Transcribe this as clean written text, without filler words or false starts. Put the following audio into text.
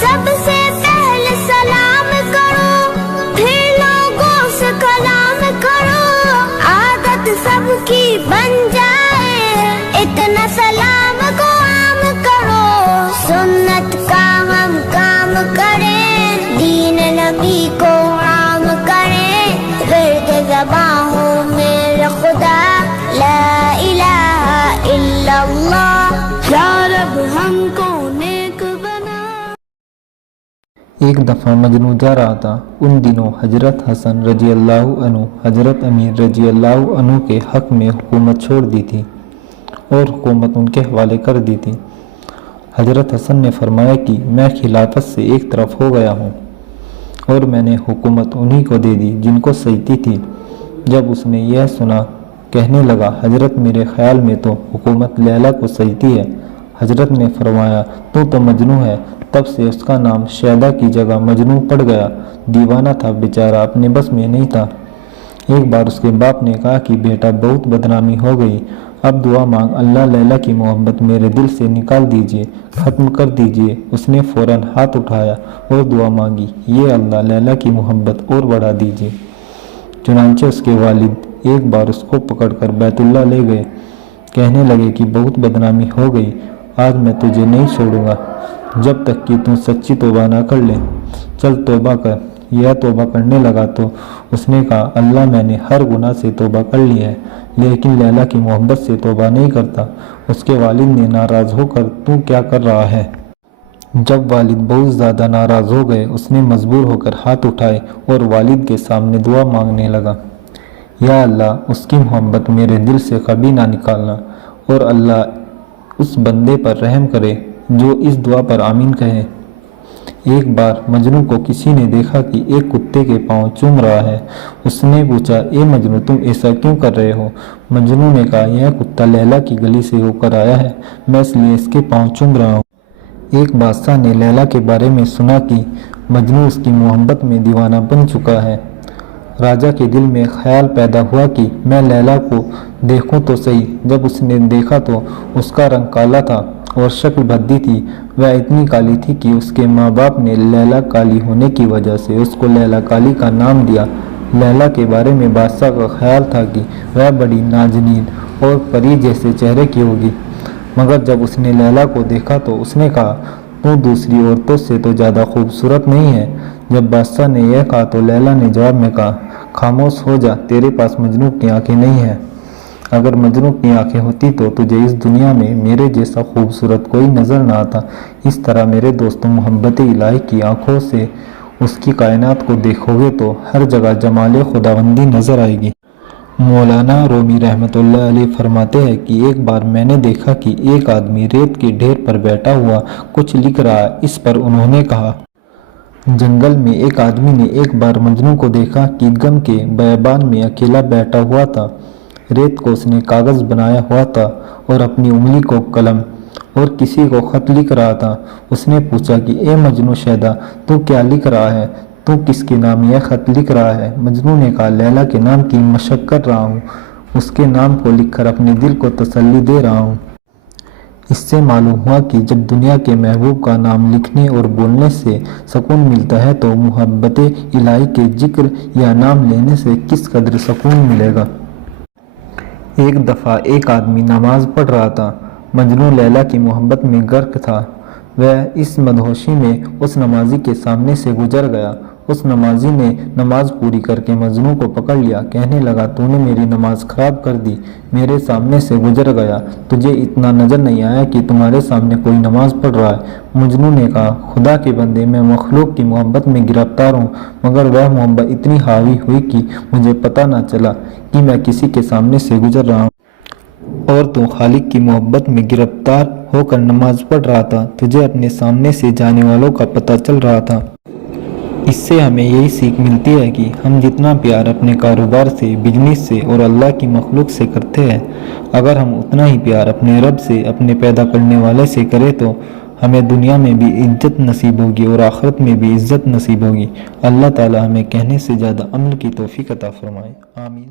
سب سے پہلے سلام کرو، پھر لوگوں سے کلام کرو، عادت سب کی بن جائے، اتنا سلام کو عام کرو، سنت کا ہم کام کریں، دین نبی کو عام کریں، ورد زباں ہو میرے خدا، لا الہ الا اللہ، یا رب ہم کو نیک بنا۔ ایک دفعہ مجنو جا رہا تھا۔ ان دنوں حضرت حسن رضی اللہ عنہ حضرت امیر رضی اللہ عنہ کے حق میں حکومت چھوڑ دی تھی اور حکومت ان کے حوالے کر دی تھی۔ حضرت حسن نے فرمایا کہ میں خلافت سے ایک طرف ہو گیا ہوں اور میں نے حکومت انہی کو دے دی جن کو سجتی تھی۔ جب اس نے یہ سنا کہنے لگا، حضرت میرے خیال میں تو حکومت لیلا کو سجتی ہے۔ حضرت نے فرمایا تو مجنو ہے۔ تب سے اس کا نام شیدا کی جگہ مجنو پڑ گیا۔ دیوانہ تھا بیچارہ، اپنے بس میں نہیں تھا۔ ایک بار اس کے باپ نے کہا کہ بیٹا بہت بدنامی ہو گئی، اب دعا مانگ، اللہ لیلا کی محبت میرے دل سے نکال دیجئے، ختم کر دیجئے۔ اس نے فوراً ہاتھ اٹھایا اور دعا مانگی، یہ اللہ لیلا کی محبت اور بڑھا دیجئے۔ چنانچہ اس کے والد ایک بار اس کو پکڑ کر بیت اللہ لے گئے، کہنے لگے کہ بہت بدنامی ہو گئی، آج میں تجھے نہیں چھوڑوں گا جب تک کہ تم سچی توبہ نہ کر لے، چل توبہ کر۔ یہ توبہ کرنے لگا تو اس نے کہا، اللہ میں نے ہر گناہ سے توبہ کر لی ہے لیکن لیلا کی محبت سے توبہ نہیں کرتا۔ اس کے والد نے ناراض ہو کر، تو کیا کر رہا ہے؟ جب والد بہت زیادہ ناراض ہو گئے، اس نے مجبور ہو کر ہاتھ اٹھائے اور والد کے سامنے دعا مانگنے لگا، یا اللہ اس کی محبت میرے دل سے کبھی نہ نکالنا، اور اللہ اس بندے پر رحم کرے جو اس دعا پر آمین کہے۔ ایک بار مجنو کو کسی نے دیکھا کہ ایک کتے کے پاؤں چوم رہا ہے۔ اس نے پوچھا، اے مجنو تم ایسا کیوں کر رہے ہو؟ مجنو نے کہا، یہ کتا لیلا کی گلی سے ہو کر آیا ہے، میں اس لیے اس کے پاؤں چوم رہا ہوں۔ ایک بادشاہ نے لیلا کے بارے میں سنا کہ مجنو اس کی محبت میں دیوانہ بن چکا ہے۔ راجا کے دل میں خیال پیدا ہوا کہ میں لیلا کو دیکھوں تو صحیح۔ جب اس نے دیکھا تو اس کا رنگ کالا تھا اور شکل بھدی تھی، وہ اتنی کالی تھی کہ اس کے ماں باپ نے لیلا کالی ہونے کی وجہ سے اس کو لیلا کالی کا نام دیا۔ لیلا کے بارے میں بادشاہ کا خیال تھا کہ وہ بڑی نازنین اور پری جیسے چہرے کی ہوگی، مگر جب اس نے لیلا کو دیکھا تو اس نے کہا، تو دوسری عورتوں سے تو زیادہ خوبصورت نہیں ہے۔ جب بادشاہ نے یہ کہا تو لیلا نے جواب میں کہا، خاموش ہو جا، تیرے پاس مجنو کی آنکھیں نہیں ہیں، اگر مجنو کی آنکھیں ہوتی تو تجھے اس دنیا میں میرے جیسا خوبصورت کوئی نظر نہ آتا۔ اس طرح میرے دوستوں، محبت الہی کی آنکھوں سے اس کی کائنات کو دیکھو گے تو ہر جگہ جمال خداوندی نظر آئے گی۔ مولانا رومی رحمۃ اللہ علیہ فرماتے ہیں کہ ایک بار میں نے دیکھا کہ ایک آدمی ریت کے ڈھیر پر بیٹھا ہوا کچھ لکھ رہا ہے۔ اس پر انہوں نے کہا، جنگل میں ایک آدمی نے ایک بار مجنو کو دیکھا کہ غم کے بیابان میں اکیلا بیٹھا ہوا تھا۔ ریت کو اس نے کاغذ بنایا ہوا تھا اور اپنی انگلی کو قلم اور کسی کو خط لکھ رہا تھا۔ اس نے پوچھا کہ اے مجنو شیدا، تو کیا لکھ رہا ہے؟ تو کس کے نام یہ خط لکھ رہا ہے؟ مجنو نے کہا، لیلا کے نام کی مشق کر رہا ہوں، اس کے نام کو لکھ کر اپنے دل کو تسلی دے رہا ہوں۔ اس سے معلوم ہوا کہ جب دنیا کے محبوب کا نام لکھنے اور بولنے سے سکون ملتا ہے تو محبت الہی کے ذکر یا نام لینے سے کس قدر سکون ملے گا۔ ایک دفعہ ایک آدمی نماز پڑھ رہا تھا۔ مجنو لیلا کی محبت میں غرق تھا۔ وہ اس مدہوشی میں اس نمازی کے سامنے سے گزر گیا۔ اس نمازی نے نماز پوری کر کے مجنو کو پکڑ لیا، کہنے لگا، تو نے میری نماز خراب کر دی، میرے سامنے سے گزر گیا، تجھے اتنا نظر نہیں آیا کہ تمہارے سامنے کوئی نماز پڑھ رہا ہے؟ مجنو نے کہا، خدا کے بندے، میں مخلوق کی محبت میں گرفتار ہوں، مگر وہ محبت اتنی حاوی ہوئی کہ مجھے پتہ نہ چلا کہ میں کسی کے سامنے سے گزر رہا ہوں، اور تو خالق کی محبت میں گرفتار ہو کر نماز پڑھ رہا تھا، تجھے اپنے سامنے سے جانے والوں کا پتہ چل رہا تھا۔ اس سے ہمیں یہی سیکھ ملتی ہے کہ ہم جتنا پیار اپنے کاروبار سے، بزنس سے اور اللہ کی مخلوق سے کرتے ہیں، اگر ہم اتنا ہی پیار اپنے رب سے، اپنے پیدا کرنے والے سے کریں تو ہمیں دنیا میں بھی عزت نصیب ہوگی اور آخرت میں بھی عزت نصیب ہوگی۔ اللہ تعالی ہمیں کہنے سے زیادہ عمل کی توفیق عطا فرمائے، آمین۔